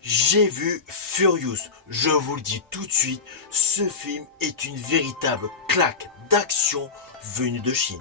J'ai vu Furious, je vous le dis tout de suite, ce film est une véritable claque d'action venue de Chine.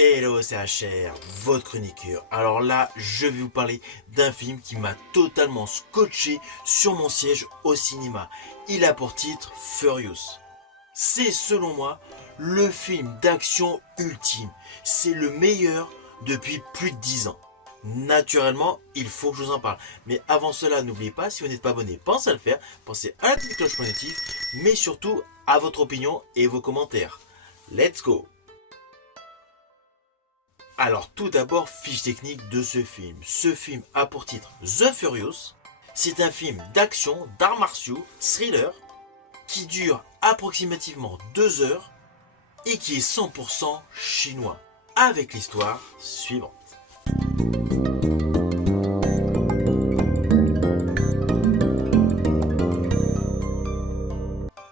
Hello, c'est HR, votre chroniqueur. Alors là, je vais vous parler d'un film qui m'a totalement scotché sur mon siège au cinéma. Il a pour titre Furious. C'est selon moi le film d'action ultime. C'est le meilleur depuis plus de 10 ans. Naturellement, il faut que je vous en parle. Mais avant cela, n'oubliez pas, si vous n'êtes pas abonné, pensez à le faire. Pensez à la petite cloche pour notif, mais surtout à votre opinion et vos commentaires. Let's go! Alors tout d'abord, fiche technique de ce film. Ce film a pour titre The Furious. C'est un film d'action, d'arts martiaux, thriller, qui dure approximativement 2 heures et qui est 100% chinois, avec l'histoire suivante.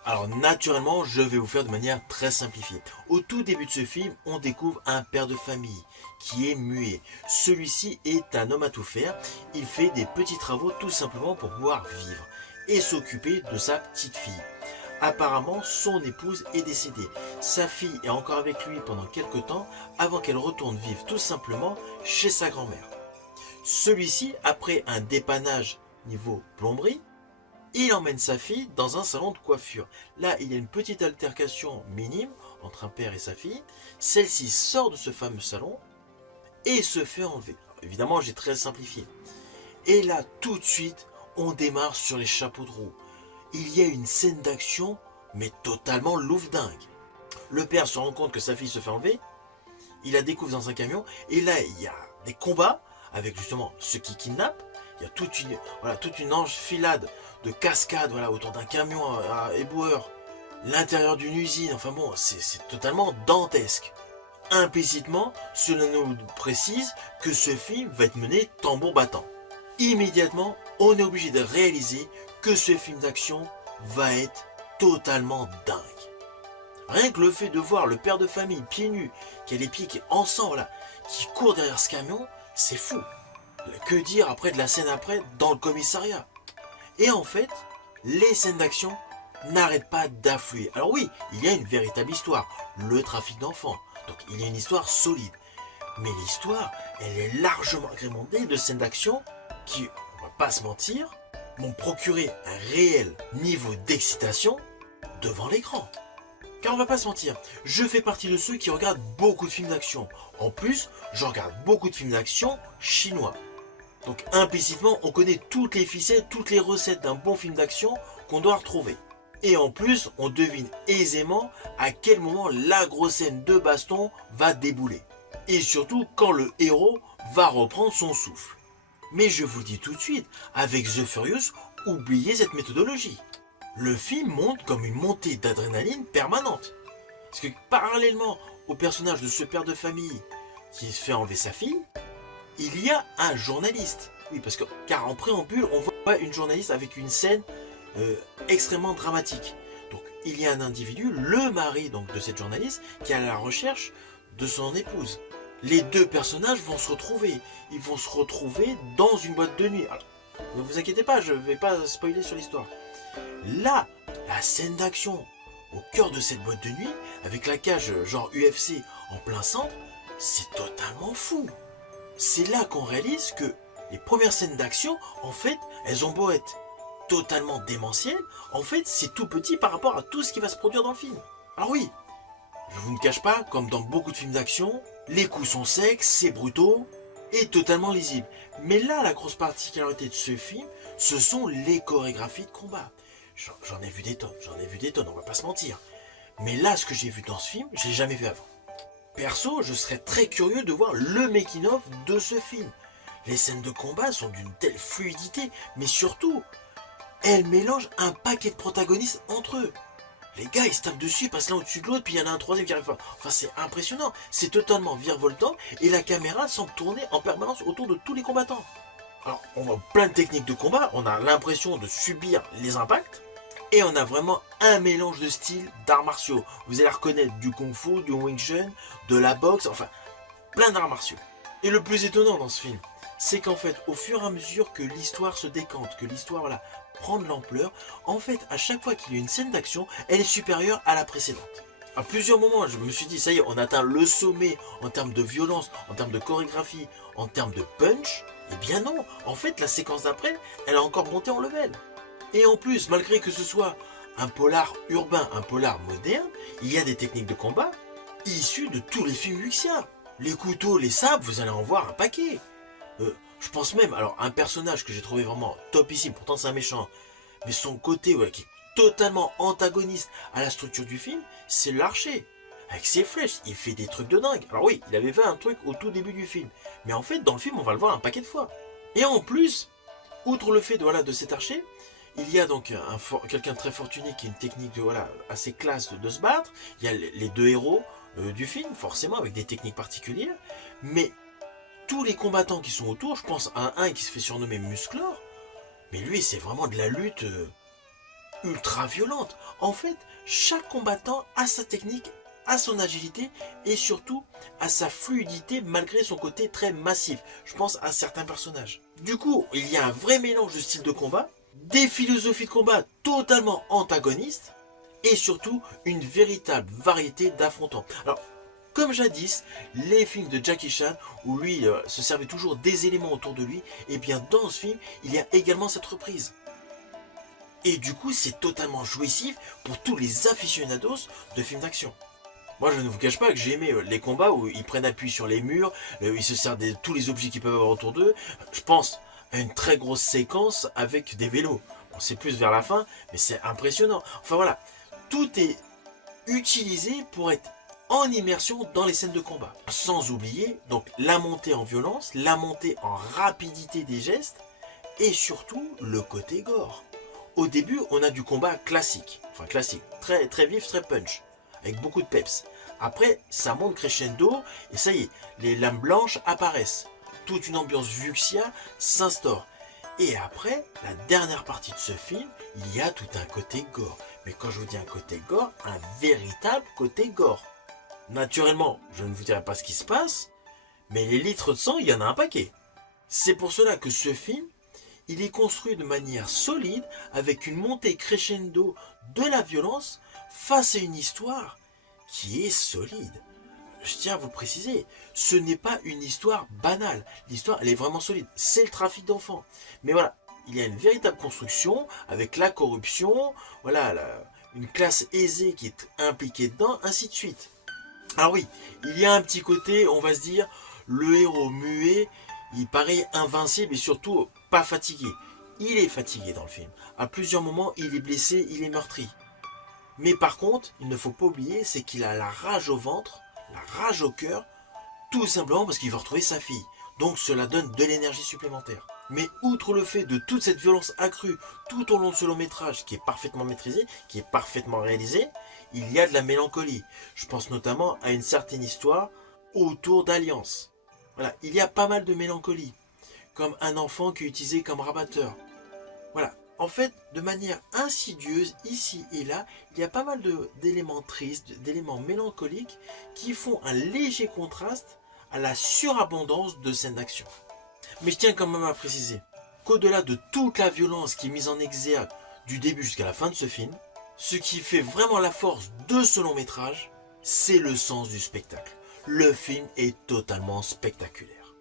Alors naturellement, je vais vous faire de manière très simplifiée. Au tout début de ce film, on découvre un père de famille qui est muet. Celui-ci est un homme à tout faire. Il fait des petits travaux tout simplement pour pouvoir vivre et s'occuper de sa petite fille. Apparemment, son épouse est décédée. Sa fille est encore avec lui pendant quelques temps avant qu'elle retourne vivre tout simplement chez sa grand-mère. Celui-ci, après un dépannage niveau plomberie, il emmène sa fille dans un salon de coiffure. Là, il y a une petite altercation minime entre un père et sa fille. Celle-ci sort de ce fameux salon et se fait enlever. Alors, évidemment, j'ai très simplifié. Et là, tout de suite, on démarre sur les chapeaux de roue. Il y a une scène d'action, mais totalement louvdingue. Le père se rend compte que sa fille se fait enlever. Il la découvre dans un camion. Et là, il y a des combats avec justement ceux qui kidnappent. Il y a toute une enfilade de cascades autour d'un camion à éboueur. L'intérieur d'une usine, enfin bon, c'est totalement dantesque. Implicitement, cela nous précise que ce film va être mené tambour battant. Immédiatement, on est obligé de réaliser que ce film d'action va être totalement dingue. Rien que le fait de voir le père de famille pieds nus, qui a les pieds en sang qui court derrière ce camion, c'est fou. Que dire après de la scène après dans le commissariat? Et en fait, les scènes d'action n'arrêtent pas d'affluer. Alors oui, il y a une véritable histoire, le trafic d'enfants. Donc il y a une histoire solide. Mais l'histoire, elle est largement agrémentée de scènes d'action qui, on va pas se mentir, m'ont procuré un réel niveau d'excitation devant l'écran. Car on va pas se mentir, je fais partie de ceux qui regardent beaucoup de films d'action. En plus, je regarde beaucoup de films d'action chinois. Donc implicitement, on connaît toutes les ficelles, toutes les recettes d'un bon film d'action qu'on doit retrouver. Et en plus, on devine aisément à quel moment la grosse scène de baston va débouler. Et surtout quand le héros va reprendre son souffle. Mais je vous le dis tout de suite, avec The Furious, oubliez cette méthodologie. Le film monte comme une montée d'adrénaline permanente. Parce que parallèlement au personnage de ce père de famille qui se fait enlever sa fille, il y a un journaliste. Oui, parce que car en préambule, on voit une journaliste avec une scène extrêmement dramatique. Donc il y a un individu, le mari donc de cette journaliste, qui est à la recherche de son épouse. Les deux personnages vont se retrouver. Ils vont se retrouver dans une boîte de nuit. Alors, ne vous inquiétez pas, je ne vais pas spoiler sur l'histoire. Là, la scène d'action au cœur de cette boîte de nuit, avec la cage genre UFC en plein centre, c'est totalement fou. C'est là qu'on réalise que les premières scènes d'action, en fait, elles ont beau être totalement démentielles, en fait, c'est tout petit par rapport à tout ce qui va se produire dans le film. Alors oui, je vous ne cache pas, comme dans beaucoup de films d'action, les coups sont secs, c'est brutaux et totalement lisible. Mais là, la grosse particularité de ce film, ce sont les chorégraphies de combat. J'en ai vu des tonnes, on va pas se mentir. Mais là, ce que j'ai vu dans ce film, je l'ai jamais vu avant. Perso, je serais très curieux de voir le making-of de ce film. Les scènes de combat sont d'une telle fluidité, mais surtout, elles mélangent un paquet de protagonistes entre eux. Les gars, ils se tapent dessus, ils passent l'un au-dessus de l'autre, puis il y en a un troisième qui arrive pas. Enfin, c'est impressionnant. C'est totalement virevoltant, et la caméra semble tourner en permanence autour de tous les combattants. Alors, on voit plein de techniques de combat, on a l'impression de subir les impacts, et on a vraiment un mélange de styles d'arts martiaux. Vous allez reconnaître du kung-fu, du wing chun, de la boxe, enfin, plein d'arts martiaux. Et le plus étonnant dans ce film, c'est qu'en fait, au fur et à mesure que l'histoire se décante, que l'histoire voilà, prend de l'ampleur, en fait, à chaque fois qu'il y a une scène d'action, elle est supérieure à la précédente. À plusieurs moments, je me suis dit, ça y est, on atteint le sommet en termes de violence, en termes de chorégraphie, en termes de punch. Eh bien non, en fait, la séquence d'après, elle a encore monté en level. Et en plus, malgré que ce soit un polar urbain, un polar moderne, il y a des techniques de combat issues de tous les films Wuxia. Les couteaux, les sabres, vous allez en voir un paquet. Je pense même, alors un personnage que j'ai trouvé vraiment topissime, pourtant c'est un méchant, mais son côté voilà, qui est totalement antagoniste à la structure du film, c'est l'archer. Avec ses flèches, il fait des trucs de dingue. Alors oui, il avait fait un truc au tout début du film, mais en fait dans le film on va le voir un paquet de fois. Et en plus, outre le fait de cet archer, il y a donc quelqu'un de très fortuné qui a une technique assez classe de se battre. Il y a les deux héros du film, forcément, avec des techniques particulières. Mais tous les combattants qui sont autour, je pense à un qui se fait surnommer Musclor, mais lui, c'est vraiment de la lutte ultra violente. En fait, chaque combattant a sa technique, a son agilité et surtout a sa fluidité malgré son côté très massif. Je pense à certains personnages. Du coup, il y a un vrai mélange de styles de combat, des philosophies de combat totalement antagonistes et surtout une véritable variété d'affrontements. Alors, comme jadis, les films de Jackie Chan, où lui se servait toujours des éléments autour de lui, et bien dans ce film, il y a également cette reprise. Et du coup, c'est totalement jouissif pour tous les aficionados de films d'action. Moi, je ne vous cache pas que j'ai aimé les combats où ils prennent appui sur les murs, ils se servent de tous les objets qu'ils peuvent avoir autour d'eux. Je pense à une très grosse séquence avec des vélos. Bon, c'est plus vers la fin, mais c'est impressionnant. Enfin voilà, tout est utilisé pour être en immersion dans les scènes de combat. Sans oublier donc la montée en violence, la montée en rapidité des gestes et surtout le côté gore. Au début, on a du combat classique, très très vif, très punch, avec beaucoup de peps. Après, ça monte crescendo et ça y est, les lames blanches apparaissent. Toute une ambiance vuxia s'instaure. Et après, la dernière partie de ce film, il y a tout un côté gore. Mais quand je vous dis un côté gore, un véritable côté gore. Naturellement, je ne vous dirai pas ce qui se passe, mais les litres de sang, il y en a un paquet. C'est pour cela que ce film, il est construit de manière solide, avec une montée crescendo de la violence, face à une histoire qui est solide. Je tiens à vous le préciser, ce n'est pas une histoire banale. L'histoire, elle est vraiment solide. C'est le trafic d'enfants. Mais voilà, il y a une véritable construction avec la corruption, une classe aisée qui est impliquée dedans, ainsi de suite. Alors oui, il y a un petit côté, on va se dire, le héros muet, il paraît invincible et surtout pas fatigué. Il est fatigué dans le film. À plusieurs moments, il est blessé, il est meurtri. Mais par contre, il ne faut pas oublier, c'est qu'il a la rage au ventre, la rage au cœur, tout simplement parce qu'il veut retrouver sa fille. Donc cela donne de l'énergie supplémentaire. Mais outre le fait de toute cette violence accrue tout au long de ce long métrage qui est parfaitement maîtrisé, qui est parfaitement réalisé, il y a de la mélancolie. Je pense notamment à une certaine histoire autour d'Alliance. Voilà, il y a pas mal de mélancolie, comme un enfant qui est utilisé comme rabatteur. Voilà, en fait, de manière insidieuse, ici et là, il y a pas mal d'éléments tristes, d'éléments mélancoliques qui font un léger contraste à la surabondance de scènes d'action. Mais je tiens quand même à préciser qu'au-delà de toute la violence qui est mise en exergue du début jusqu'à la fin de ce film, ce qui fait vraiment la force de ce long métrage, c'est le sens du spectacle. Le film est totalement spectaculaire.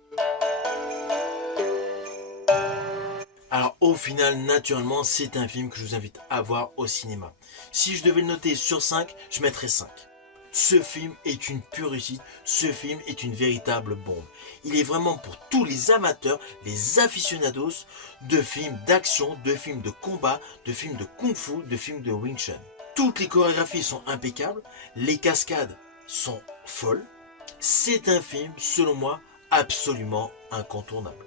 Alors au final, naturellement, c'est un film que je vous invite à voir au cinéma. Si je devais le noter sur 5, je mettrais 5. Ce film est une pure réussite, ce film est une véritable bombe. Il est vraiment pour tous les amateurs, les aficionados de films d'action, de films de combat, de films de kung-fu, de films de Wing Chun. Toutes les chorégraphies sont impeccables, les cascades sont folles. C'est un film, selon moi, absolument incontournable.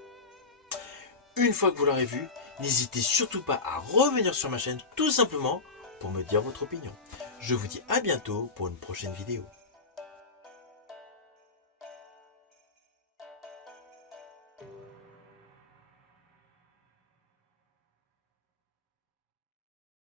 Une fois que vous l'aurez vu, n'hésitez surtout pas à revenir sur ma chaîne, tout simplement pour me dire votre opinion. Je vous dis à bientôt pour une prochaine vidéo.